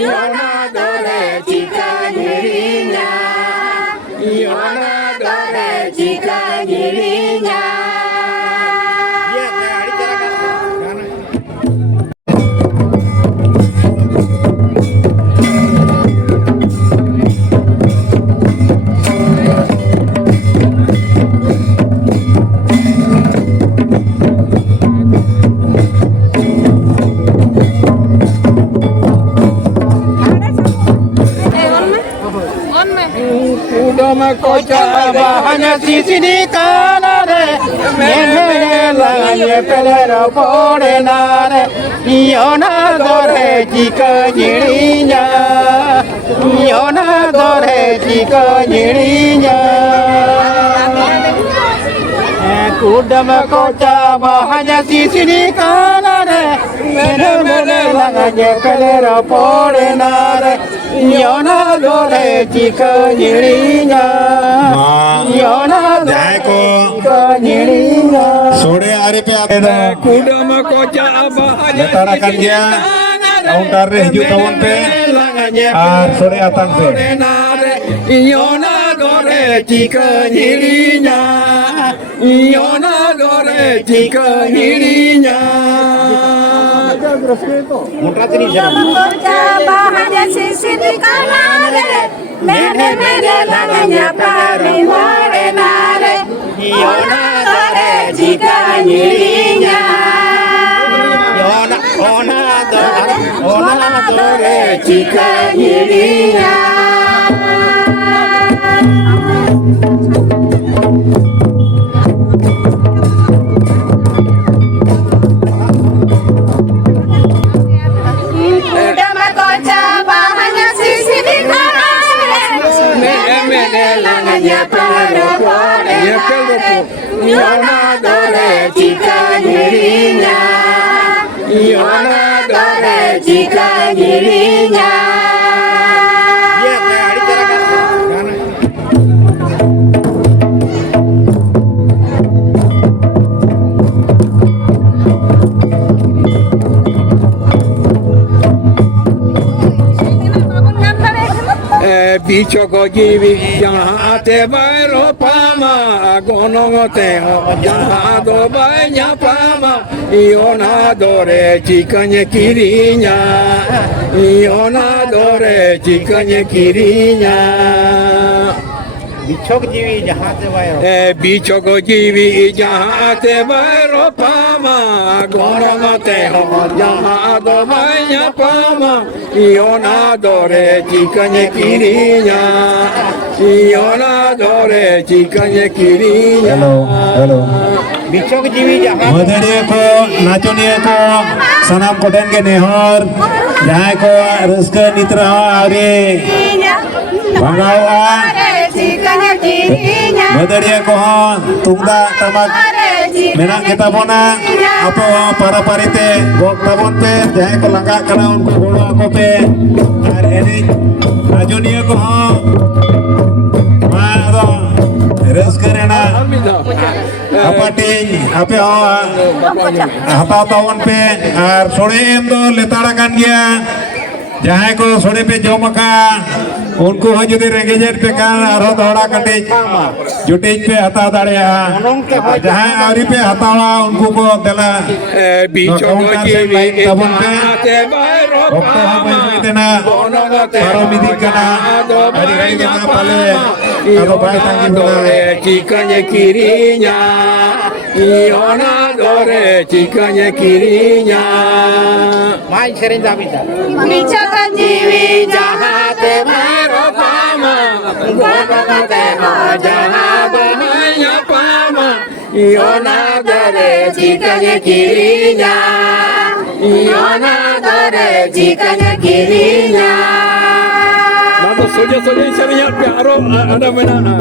연하들의 지간이리냐 연하들의 지간이리냐 Kocha bahanya sisi di kanare, menhe langye pelera pore nare, iona dore jika jirinya, iona dore jika jirinya. Kudam kocha bahanya sisi di kanare, menhe langye pelera pore nare. Yona dore jika jirinya, Yona dore jika jirinya. Sore hari pe ada Kudam kocha bahaya letarakan dia kauntar hijau tahun pe sore atang pe. Yona dore jika jirinya, Yona dore jika jirinya. Bahaya sisi di kanare, mene langanya pari more nare, Yona dore jika nyirinya, Yona dore jika nyirinya. Yona dore jika nyirinya, Yona dore jika nyirinya. Bichoko jiwi jaha te bairo pama gonongo te ho jaha do banya pama iona dore chikanya kirinya iona dore chikanya kirinya Bichok jiwi jahat bayo. bichoko jiwi jaha te bairo pama gonongo te ho jaha do banya pama iona dore chikanya kirinya iona dore chikanya kirinya. Hello. Bichok jiwi jahat. Madaniya ko, nachoniya ko, sanam koden ke nehor, jahay ko raska nitra aare, bangawa. Madaniya ko tungda tamak. Menak kita bona apa para parite gok tabon pe jahe ko langka kana unko golo ako pe ar eni najoniya ko ma ado res karena apa ting apa hata tabon pe ar sore endo letarakan dia jahe ko sore pe jomaka उनको हो जुदे रेंगेजर पे कान आरो दौड़ा कटे जुटेज पे हता दाड़िया जहाँ आरी पे हतावा उनको को दला बीचों को जीवी तबन पे ओक्तो हम पे देना पारो मिदी कना अड़ी देना पाले आरो बाय तांगी बोला chicken किरिnya iona dore chikan kirinya main sering dabita bicakan jiwi jahat mero pama gono te jahat hanya pama iona dore chikan kirinya iona dore chikan kirinya. Lalu soja-soja saya lihat piaro ada mana?